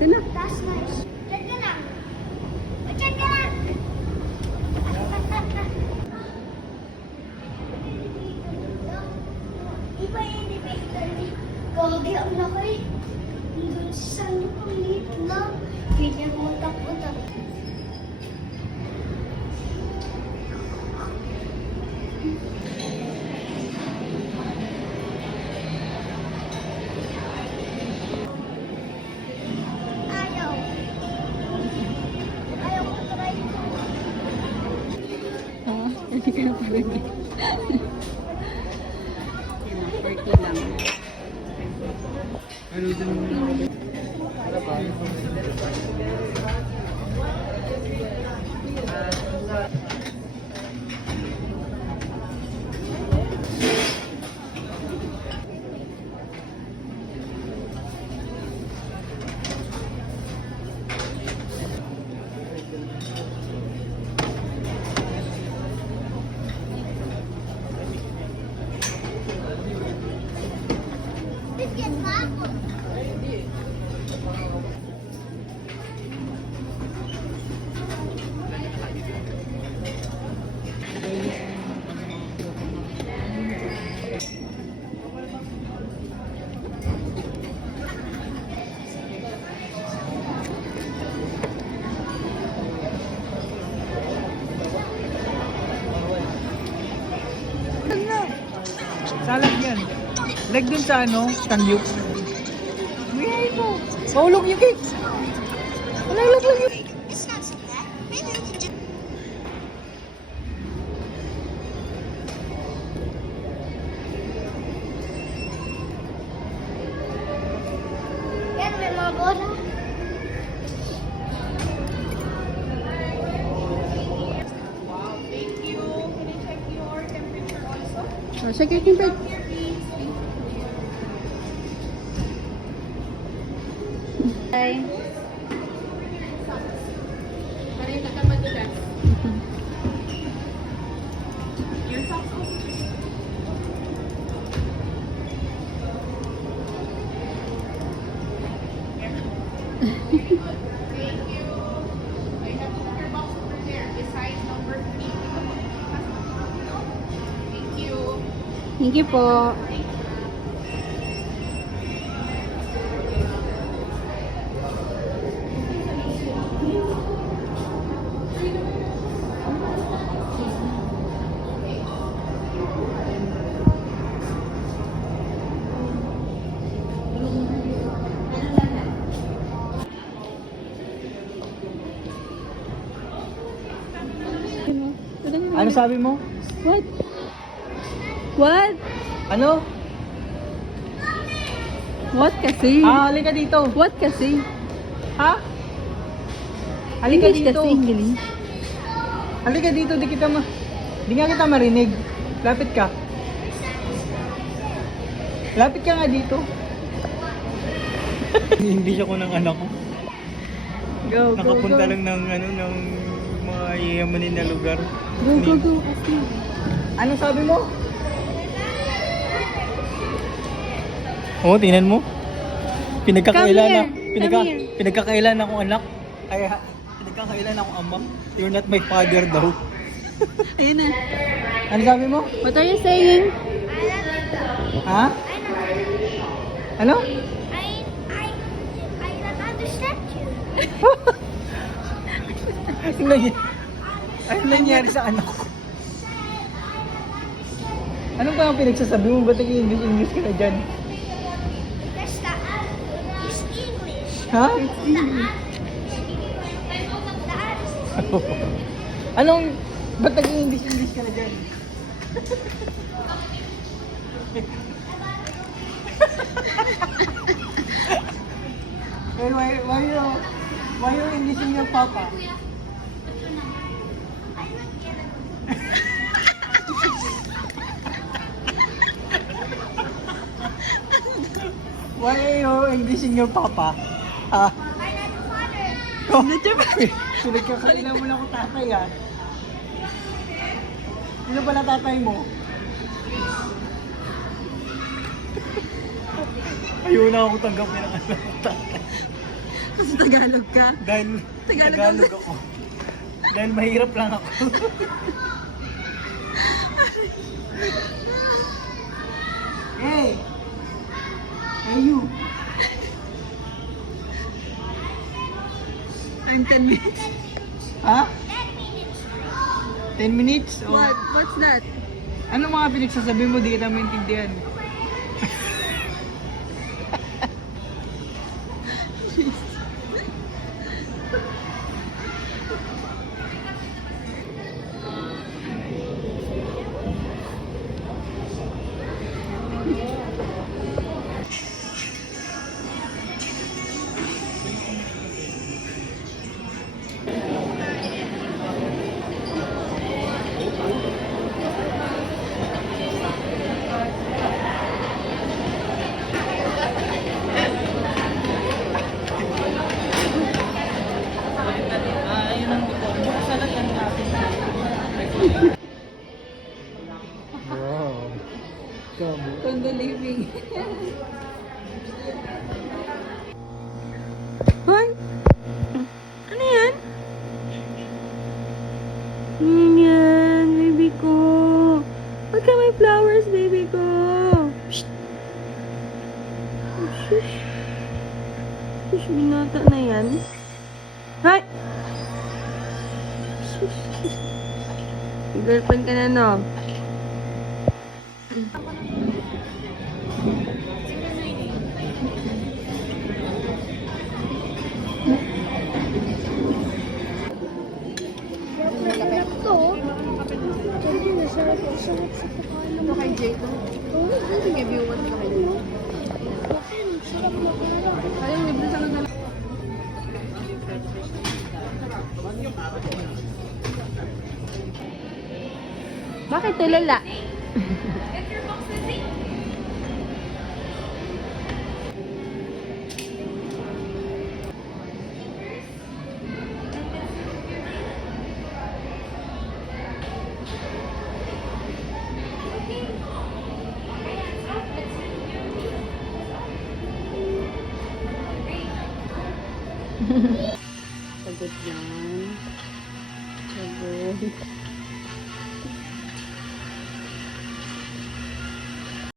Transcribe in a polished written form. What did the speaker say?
Ito na. That's nice. Check ka lang. Check ka lang. Iba yung elevator ni Gagi ang laki. Doon sa saan yung panglit lang. Ganyan mo utak-utak. Ayaw. Ayaw ko try. Hindi ka na pwede. Yan na, 30 lang. Ano din? Ano ba? Biscuit na ako. Salad yan. Leg dun sa ano, Tangyup. Mayay mo. Mahulog yung cake. Mahulog lang yun. It's not so bad. Maybe we can just... Yan, may mga bola. Oh, check your temperature. Bye. Thank you po. Ano sabi mo? What? What? Ano? What kasi? Halika dito. What kasi? Ha? Halika English dito. kasi, English. Halika dito, di nga kita marinig. Lapit ka. Lapit ka nga dito. Hindi siya ko ng anak ko. Go, go, Nakapunta go. lang ng ano ng mga yayamanin na lugar. Go, go, go. Kasi. Ano sabi mo? Oo, tingnan mo. Pinagkakailan Come here. pinagkakailan akong anak. Ay, pinagkakailan akong ama. You're not my father daw. Ayun na. Ano sabi mo? What are you saying? Ha? Ano? I don't understand you. Ano nangyari sa anak ko? Ano ba ang pinagsasabi mo? Ba't nag-English ka na dyan? That's the it's English. Ha? Anong, ba't nag-English ka na dyan? Well, why you Englishing your papa? Why are you Englishing your papa? Ah. Oh, pinagkakailan mo na ako tatay ah. Sino pala tatay mo? Ayaw na ako tanggapin ang anak ko tatay. Kasi Tagalog ka. Dahil Tagalog Tagalog ako. Dahil mahirap lang ako. Hey! Hey you! I'm 10 minutes. Ha? 10 minutes? O, What? What's that? ano mga pinagsasabi mo? Di kita maintindihan. Yun ang buksan na yan natin. Wow. Kamo. Condo living. Hoy! Ano yan? Ano yan, baby ko? Ba't ka may flowers, baby ko? Psst! Oh, shush. Shush, binata na yan. Hoy! Shush, shush. May girlfriend ka na, no? Ito. Sabi na, sarap sa pagkain. Ito kay Jake. Oo, sige, view one ka kay Jake. Okay, sarap na pala. Ayun, libre sa nagala. Bakit tulala? Pagod yan. Pagod.